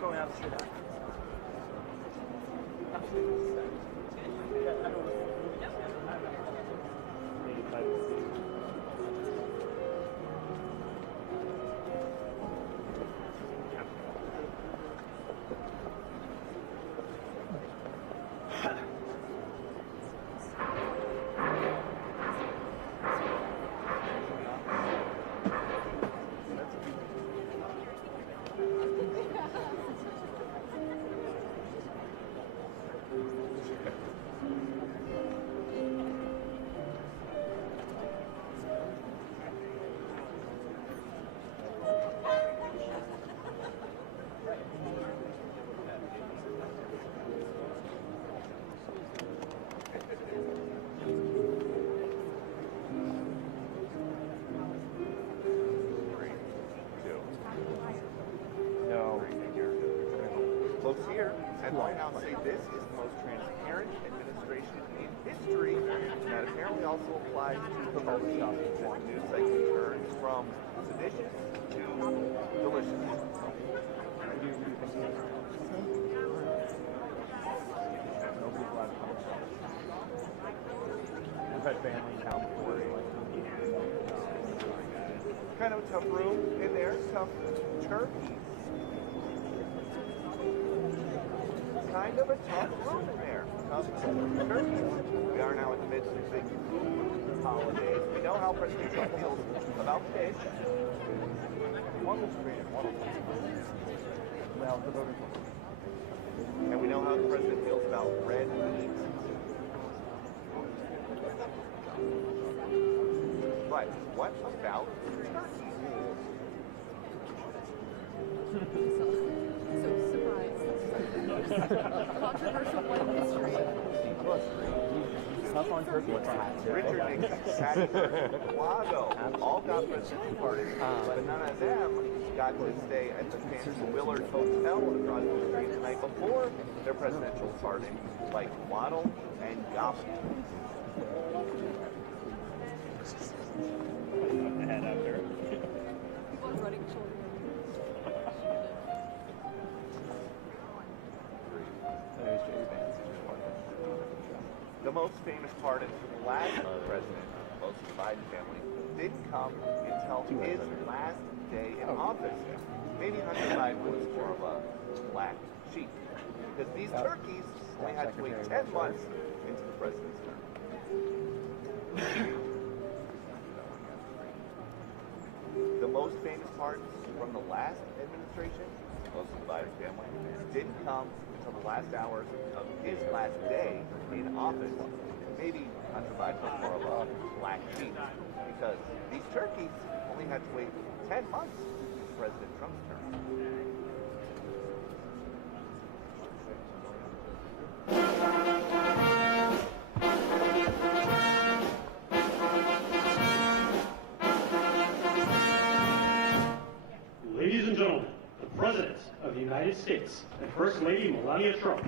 going out the street. Folks here at the White House say this is the most transparent administration in history, and that apparently also applies to the most news cycle turns from seditious to delicious. We've had family in town before. Kind of a tough room in there, tough turkeys. Kind of a tough room in there. Tough turkeys. We are now in the midst of big food holidays. We know how President Trump feels about fish. One was created, one of them. Well, the voting. And we know how the president feels about red meat. But what about turkey? So surprised. Controversial one in history. Tough on turkey. Richard Nixon, Patty Hearst, Wago, all got presidential pardons, but none of them got to stay at the fancy Willard Hotel across the street the night before their presidential pardon, like Waddle and Goff. The head out there. He was running short. The most famous pardon for the last president, most of the Biden family, didn't come until his last day in office. Maybe Hunter Biden was more of a black sheep, because these turkeys only had to wait 10 months into the president's term. The most famous pardons from the last administration, most of the Biden family, didn't come until the last hours of his last day in office. Maybe Hunter Biden was more of a black sheep, because these turkeys only had to wait 10 months into President Trump's term. Ladies and gentlemen, the President of the United States and First Lady Melania Trump.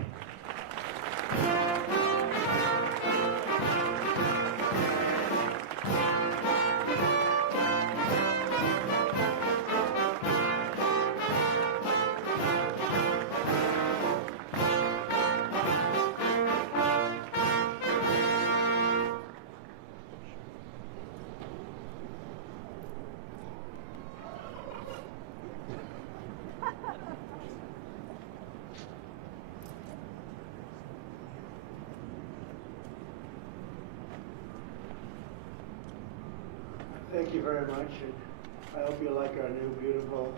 Thank you very much, and I hope you like our new beautiful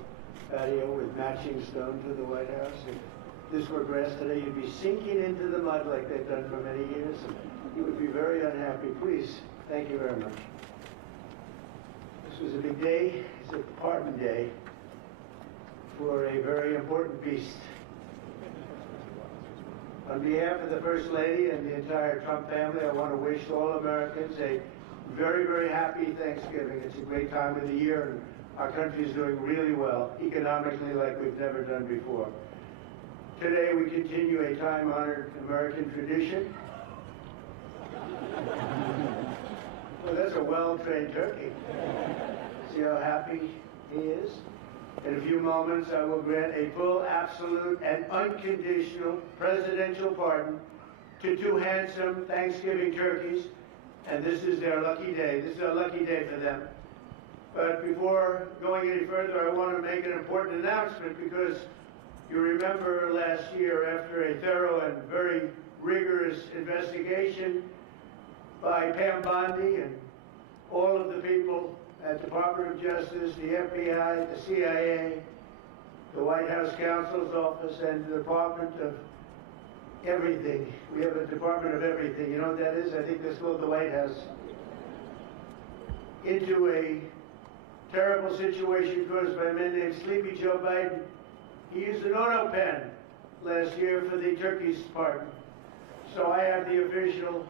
patio with matching stone to the White House. If this were grass today, you'd be sinking into the mud like they've done for many years, and you would be very unhappy. Please, thank you very much. This was a big day. It's a pardon day for a very important beast. On behalf of the First Lady and the entire Trump family, I want to wish all Americans a very, very happy Thanksgiving. It's a great time of the year, and our country is doing really well, economically, like we've never done before. Today, we continue a time-honored American tradition. Well, that's a well-trained turkey. See how happy he is? In a few moments, I will grant a full, absolute, and unconditional presidential pardon to two handsome Thanksgiving turkeys, and this is their lucky day. This is a lucky day for them. But before going any further, I want to make an important announcement because you remember last year, after a thorough and very rigorous investigation by Pam Bondi and all of the people at the Department of Justice, the FBI, the CIA, the White House Counsel's Office, and the Department of Everything. We have a Department of Everything. You know what that is? I think that's called the White House. Into a terrible situation caused by a man named Sleepy Joe Biden. He used an auto pen last year for the turkey's pardon. So I have the official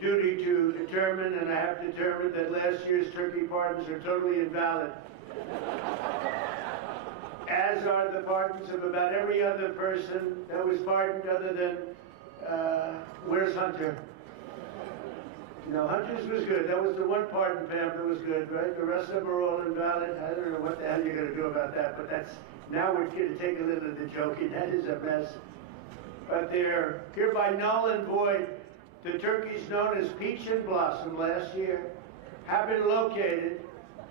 duty to determine, and I have determined that last year's turkey pardons are totally invalid. As are the pardons of about every other person that was pardoned other than, where's Hunter? No, Hunter's was good. That was the one pardon, Pam, that was good, right? The rest of them are all invalid. I don't know what the hell you're going to do about that, but that's, now we're going to take a little of the joking. That is a mess. But they're hereby null and void. The turkeys known as Peach and Blossom last year have been located,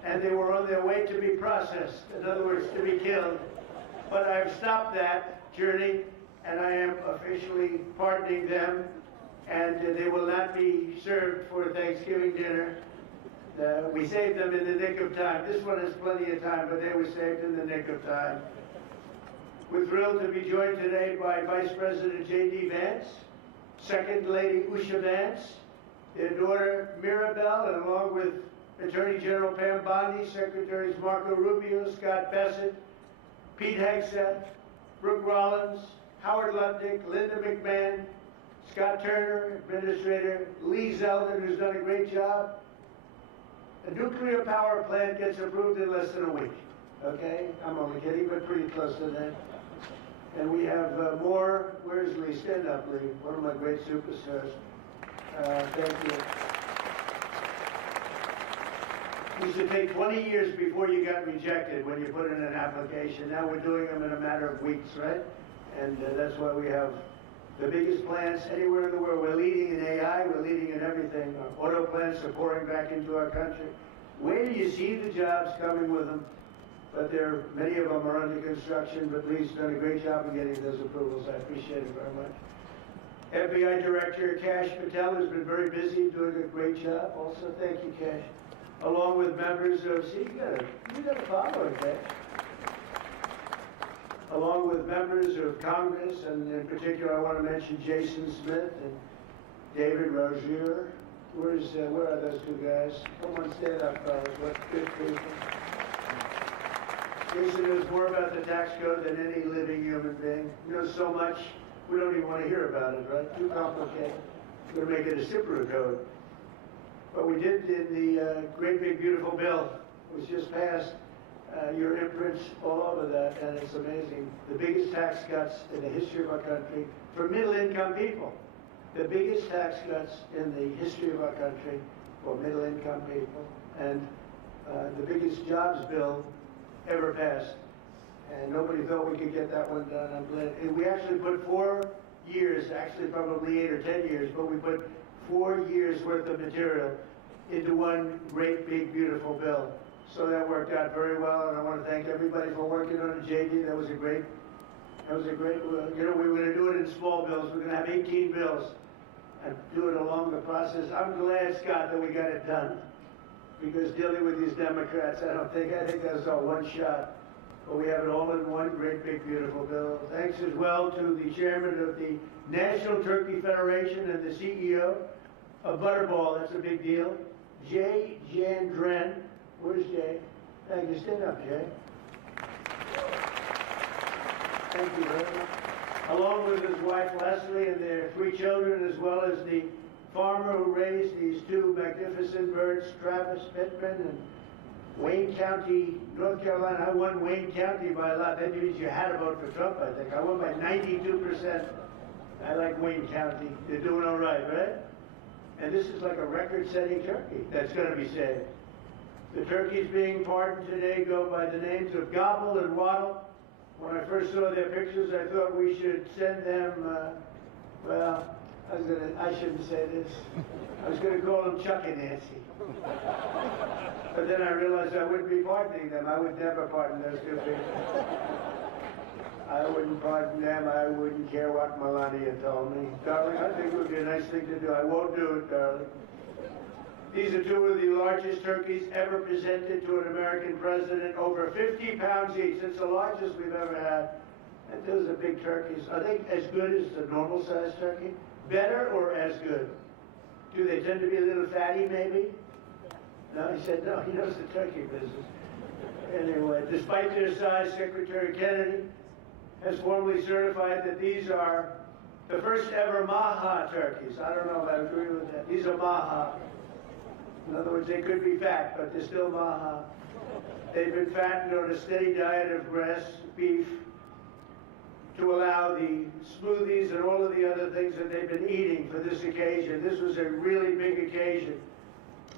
and they were on their way to be processed. In other words, to be killed. But I've stopped that journey, and I am officially pardoning them, and they will not be served for Thanksgiving dinner. We saved them in the nick of time. This one has plenty of time, but they were saved in the nick of time. We're thrilled to be joined today by Vice President J.D. Vance, Second Lady Usha Vance, their daughter Mirabelle, and along with Attorney General Pam Bondi, Secretaries Marco Rubio, Scott Bassett, Pete Hegseth, Brooke Rollins, Howard Lutnick, Linda McMahon, Scott Turner, Administrator Lee Zeldin, who's done a great job. A nuclear power plant gets approved in less than a week. Okay? I'm only kidding, but pretty close to that. And we have more. Where's Lee? Stand up, Lee. One of my great superstars. Thank you. It used to take 20 years before you got rejected when you put in an application. Now we're doing them in a matter of weeks, right? And that's why we have the biggest plants anywhere in the world. We're leading in AI. We're leading in everything. Our auto plants are pouring back into our country. Where do you see the jobs coming with them? But many of them are under construction, but Lee's done a great job in getting those approvals. I appreciate it very much. FBI Director Kash Patel has been very busy doing a great job. Also, thank you, Kash. Along with members of, see, you got a following, Kash. Along with members of Congress, and in particular, I want to mention Jason Smith and David Rozier. Where are those two guys? Come on, stand up, fellas. What good people. Jason knows more about the tax code than any living human being. He knows so much, we don't even want to hear about it, right? Too complicated. We're going to make it a simpler code. But we did in the great big beautiful bill. It was just passed. Your imprints all over that, and it's amazing. The biggest tax cuts in the history of our country for middle-income people. The biggest tax cuts in the history of our country for middle-income people, and the biggest jobs bill ever passed. And nobody thought we could get that one done. I'm glad. And we actually put 4 years, actually probably 8 or 10 years, but we put 4 years worth of material into one great, big, beautiful bill. So that worked out very well, and I want to thank everybody for working on it. JD, that was a great, you know, we were going to do it in small bills. We're going to have 18 bills and do it along the process. I'm glad, Scott, that we got it done. Because dealing with these Democrats, I think that's all one shot. But we have it all in one great, big, beautiful bill. Thanks as well to the chairman of the National Turkey Federation and the CEO of Butterball. That's a big deal. Jay Jandren. Where's Jay? Thank you. Stand up, Jay. Thank you very much. Along with his wife, Leslie, and their 3 children, as well as the farmer who raised these 2 magnificent birds, Travis Pittman, and Wayne County, North Carolina. I won Wayne County by a lot. That means you had to vote for Trump, I think. I won by 92%. I like Wayne County. They're doing all right, right? And this is like a record-setting turkey that's going to be saved. The turkeys being pardoned today go by the names of Gobble and Waddle. When I first saw their pictures, I thought we should send them, I shouldn't say this. I was going to call them Chuck and Nancy. But then I realized I wouldn't be pardoning them. I would never pardon those two people. I wouldn't pardon them. I wouldn't care what Melania told me. Darling, I think it would be a nice thing to do. I won't do it, darling. These are two of the largest turkeys ever presented to an American president, over 50 pounds each. It's the largest we've ever had. And those are big turkeys. Are they as good as the normal sized turkey? Better or as good? Do they tend to be a little fatty, maybe? No, he said no. He knows the turkey business. Anyway, despite their size, Secretary Kennedy has formally certified that these are the first ever Maha turkeys. I don't know if I agree with that. These are Maha. In other words, they could be fat, but they're still Maha. They've been fattened on a steady diet of grass, beef, to allow the smoothies and all of the other things that they've been eating for this occasion. This was a really big occasion.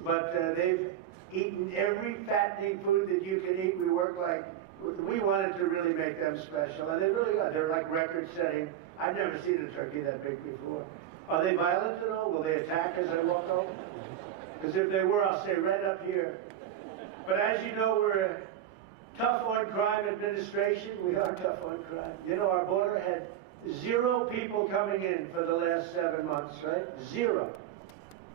But they've eaten every fattening food that you can eat. We wanted to really make them special, and they really are. They're like record-setting. I've never seen a turkey that big before. Are they violent at all? Will they attack as I walk over? Because if they were, I'll stay right up here. But as you know, we're a tough on crime administration. We are tough on crime. You know, our border had 0 people coming in for the last 7 months, right? 0.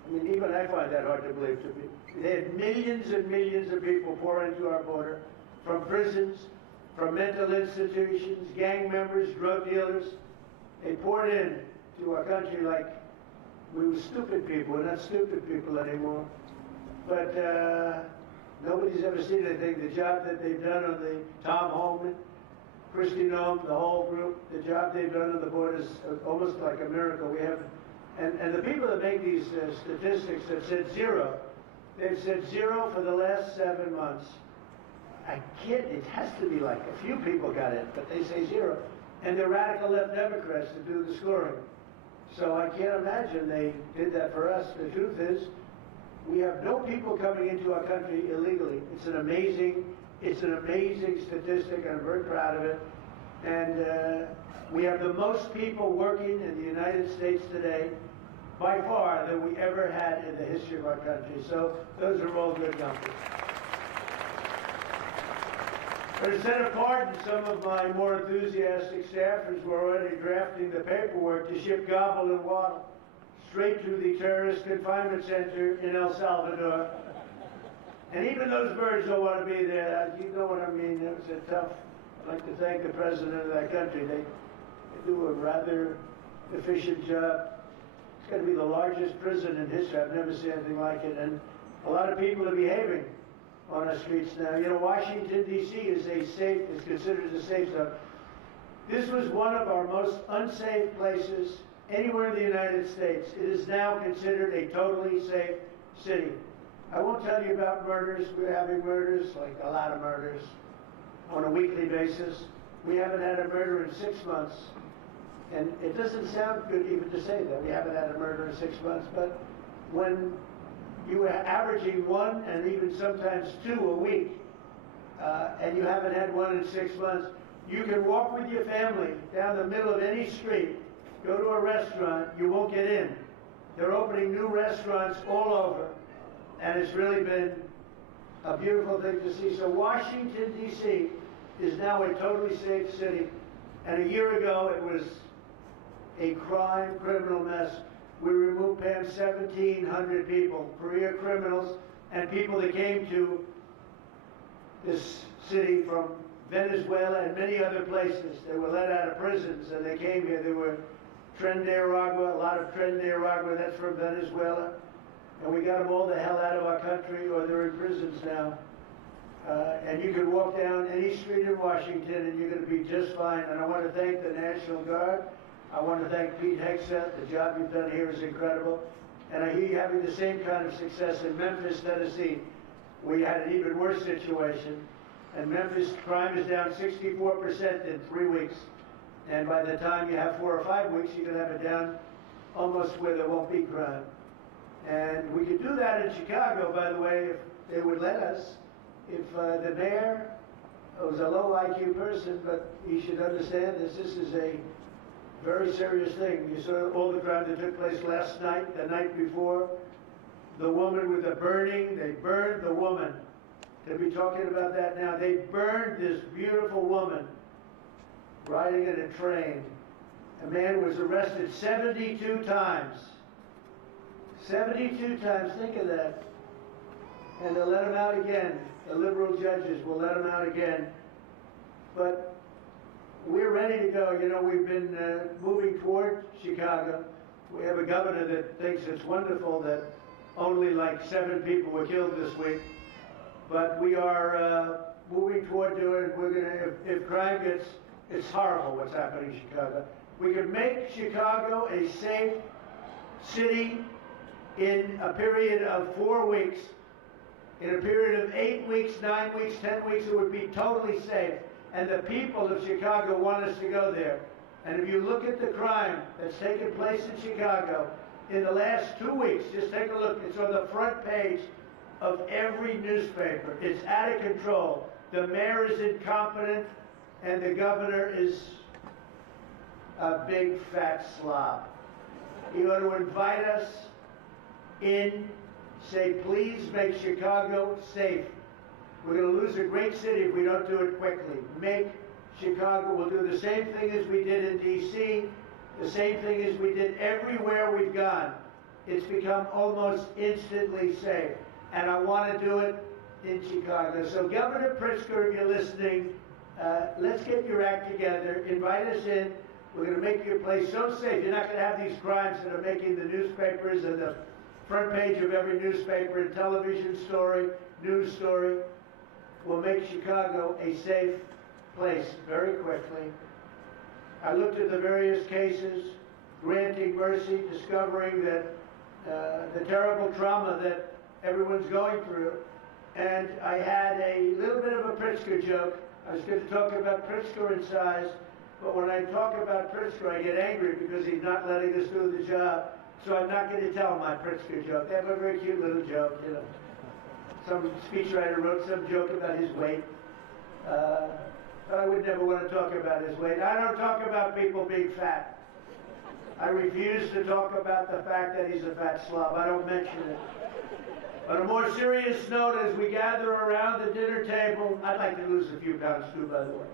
I mean, even I find that hard to believe to me. They had millions and millions of people pour into our border from prisons, from mental institutions, gang members, drug dealers. They poured in to our country like we were stupid people. We're not stupid people anymore. But nobody's ever seen anything. The job that they've done on the Tom Holman, Christy Noem, the whole group, the job they've done on the border is almost like a miracle. We have, and the people that make these statistics have said 0. They've said 0 for the last 7 months. I kid, it has to be like a few people got in, but they say 0. And they're radical left Democrats to do the scoring. So I can't imagine they did that for us. The truth is, we have no people coming into our country illegally. It's an amazing statistic, and I'm very proud of it. And we have the most people working in the United States today, by far, than we ever had in the history of our country. So those are all good numbers. But instead of pardon, some of my more enthusiastic staffers were already drafting the paperwork to ship Gobble and Waddle straight to the terrorist confinement center in El Salvador. And even those birds don't want to be there. You know what I mean? It was a tough. I'd like to thank the president of that country. They do a rather efficient job. It's going to be the largest prison in history. I've never seen anything like it. And a lot of people are behaving on our streets now. You know, Washington, D.C. is considered a safe zone. This was one of our most unsafe places anywhere in the United States. It is now considered a totally safe city. I won't tell you about murders. We're having murders, like a lot of murders, on a weekly basis. We haven't had a murder in 6 months. And it doesn't sound good even to say that. We haven't had a murder in 6 months. But when you were averaging 1 and even sometimes 2 a week, and you haven't had 1 in 6 months, you can walk with your family down the middle of any street, go to a restaurant, you won't get in. They're opening new restaurants all over, and it's really been a beautiful thing to see. So Washington, D.C. is now a totally safe city, and a year ago it was a criminal mess. We removed, Pam, 1,700 people, career criminals, and people that came to this city from Venezuela and many other places. They were let out of prisons, and they came here. There were Tren de Aragua, a lot of Tren de Aragua, that's from Venezuela. And we got them all the hell out of our country, or they're in prisons now. And you can walk down any street in Washington, and you're going to be just fine. And I want to thank the National Guard. I want to thank Pete Hegseth. The job you've done here is incredible. And I hear you having the same kind of success in Memphis, Tennessee. We had an even worse situation. And Memphis crime is down 64% in 3 weeks. And by the time you have 4 or 5 weeks, you can have it down almost where there won't be crime. And we could do that in Chicago, by the way, if they would let us if the mayor was a low IQ person, but he should understand this is a very serious thing. You saw all the crime that took place last night, the night before. The woman with the burning, they burned the woman. They'll be talking about that now. They burned this beautiful woman riding in a train. A man was arrested 72 times. 72 times, think of that. And they'll let him out again. The liberal judges will let him out again. But we're ready to go. You know, we've been moving toward Chicago. We have a governor that thinks it's wonderful that only like 7 people were killed this week. But we are moving toward doing it. We're gonna, if crime gets, it's horrible what's happening in Chicago. We could make Chicago a safe city in a period of 4 weeks. In a period of 8 weeks, 9 weeks, 10 weeks, it would be totally safe. And the people of Chicago want us to go there. And if you look at the crime that's taken place in Chicago in the last 2 weeks, just take a look. It's on the front page of every newspaper. It's out of control. The mayor is incompetent, and the governor is a big fat slob. He ought to invite us in, say, please make Chicago safe. We're going to lose a great city if we don't do it quickly. Make Chicago. We'll do the same thing as we did in D.C., the same thing as we did everywhere we've gone. It's become almost instantly safe. And I want to do it in Chicago. So Governor Pritzker, if you're listening, let's get your act together. Invite us in. We're going to make your place so safe. You're not going to have these crimes that are making the newspapers and the front page of every newspaper and television story, news story. We'll make Chicago a safe place very quickly. I looked at the various cases, granting mercy, discovering that the terrible trauma that everyone's going through. And I had a little bit of a Pritzker joke. I was going to talk about Pritzker in size, but when I talk about Pritzker, I get angry because he's not letting us do the job. So I'm not going to tell my Pritzker joke. They have a very cute little joke, you know. Some speechwriter wrote some joke about his weight. But I would never want to talk about his weight. I don't talk about people being fat. I refuse to talk about the fact that he's a fat slob. I don't mention it. On a more serious note, as we gather around the dinner table, I'd like to lose a few pounds too, by the way.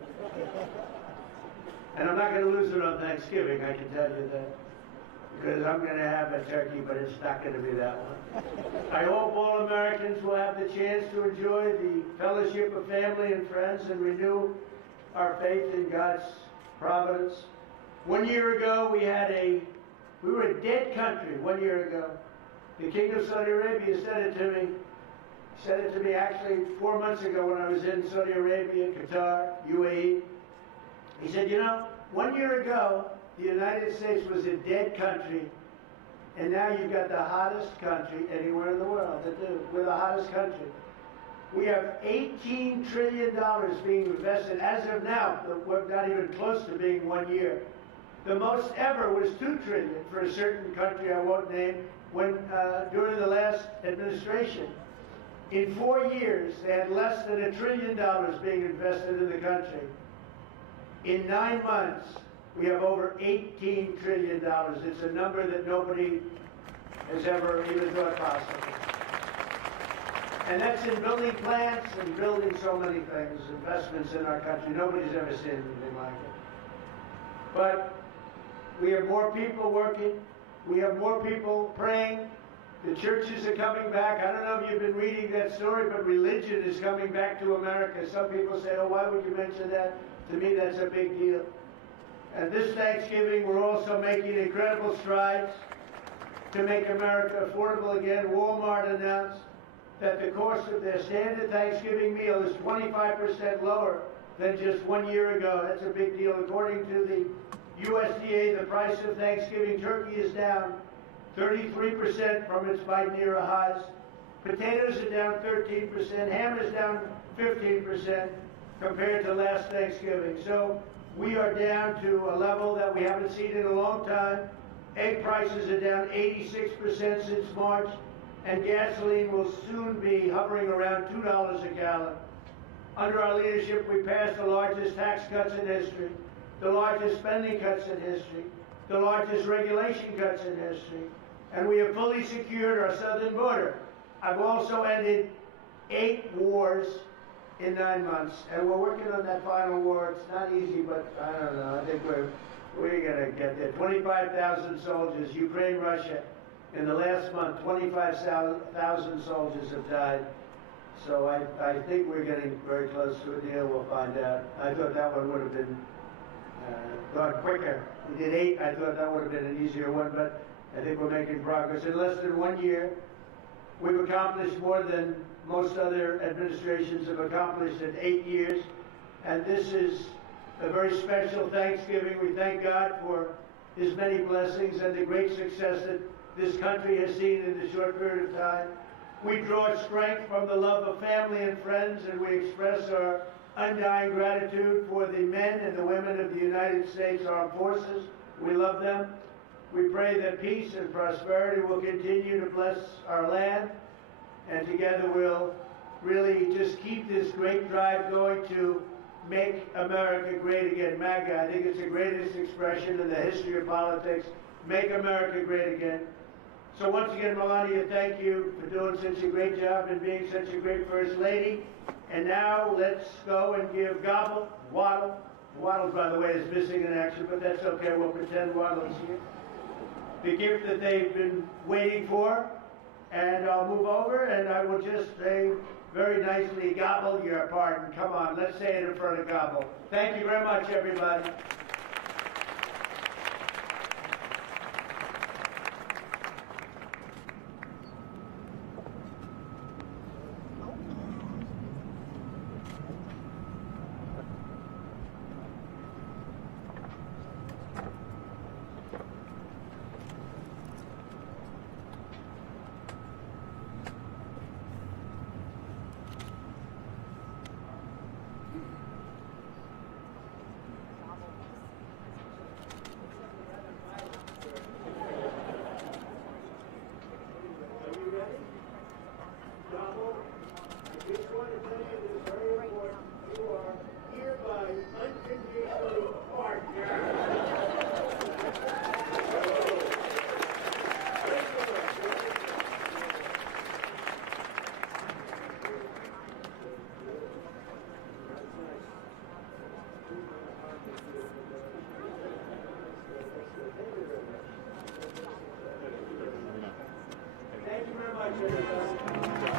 And I'm not going to lose it on Thanksgiving, I can tell you that. Because I'm going to have a turkey, but it's not going to be that one. I hope all Americans will have the chance to enjoy the fellowship of family and friends and renew our faith in God's providence. 1 year ago, we were a dead country 1 year ago. The King of Saudi Arabia said it to me. He said it to me actually 4 months ago when I was in Saudi Arabia, Qatar, UAE. He said, you know, 1 year ago, the United States was a dead country, and now you've got the hottest country anywhere in the world. We're the hottest country. We have $18 trillion being invested as of now. We're not even close to being 1 year. The most ever was $2 trillion for a certain country I won't name when during the last administration. In 4 years, they had less than $1 trillion being invested in the country. In 9 months, we have over $18 trillion. It's a number that nobody has ever even thought possible. And that's in building plants and building so many things, investments in our country. Nobody's ever seen anything like it. But we have more people working. We have more people praying. The churches are coming back. I don't know if you've been reading that story, but religion is coming back to America. Some people say, oh, why would you mention that? To me, that's a big deal. And this Thanksgiving, we're also making incredible strides to make America affordable again. Walmart announced that the cost of their standard Thanksgiving meal is 25% lower than just 1 year ago. That's a big deal. According to the USDA, the price of Thanksgiving turkey is down 33% from its Biden era highs. Potatoes are down 13%. Ham is down 15% compared to last Thanksgiving. So we are down to a level that we haven't seen in a long time. Egg prices are down 86% since March. and gasoline will soon be hovering around $2 a gallon. Under our leadership, we passed the largest tax cuts in history, the largest spending cuts in history, the largest regulation cuts in history, and we have fully secured our southern border. I've also ended 8 wars in 9 months, and we're working on that final war. It's not easy, but I don't know. I think we're gonna get there. 25,000 soldiers, Ukraine, Russia. In the last month, 25,000 soldiers have died. So I think we're getting very close to a deal. We'll find out. I thought that one would have been gone quicker. We did 8. I thought that would have been an easier one, but I think we're making progress. In less than 1 year, we've accomplished more than most other administrations have accomplished in 8 years. And this is a very special Thanksgiving. We thank God for His many blessings and the great success that this country has seen in a short period of time. We draw strength from the love of family and friends, and we express our undying gratitude for the men and the women of the United States Armed Forces. We love them. We pray that peace and prosperity will continue to bless our land, and together we'll really just keep this great drive going to make America great again. MAGA, I think it's the greatest expression in the history of politics. Make America great again. So once again, Melania, thank you for doing such a great job and being such a great First Lady. And now let's go and give Gobble, Waddle. Waddle, by the way, is missing in action, but that's okay. We'll pretend Waddle is here. The gift that they've been waiting for. And I'll move over and I will just say very nicely, Gobble, your pardon. Come on, let's say it in front of Gobble. Thank you very much, everybody. Thank you very much, everybody.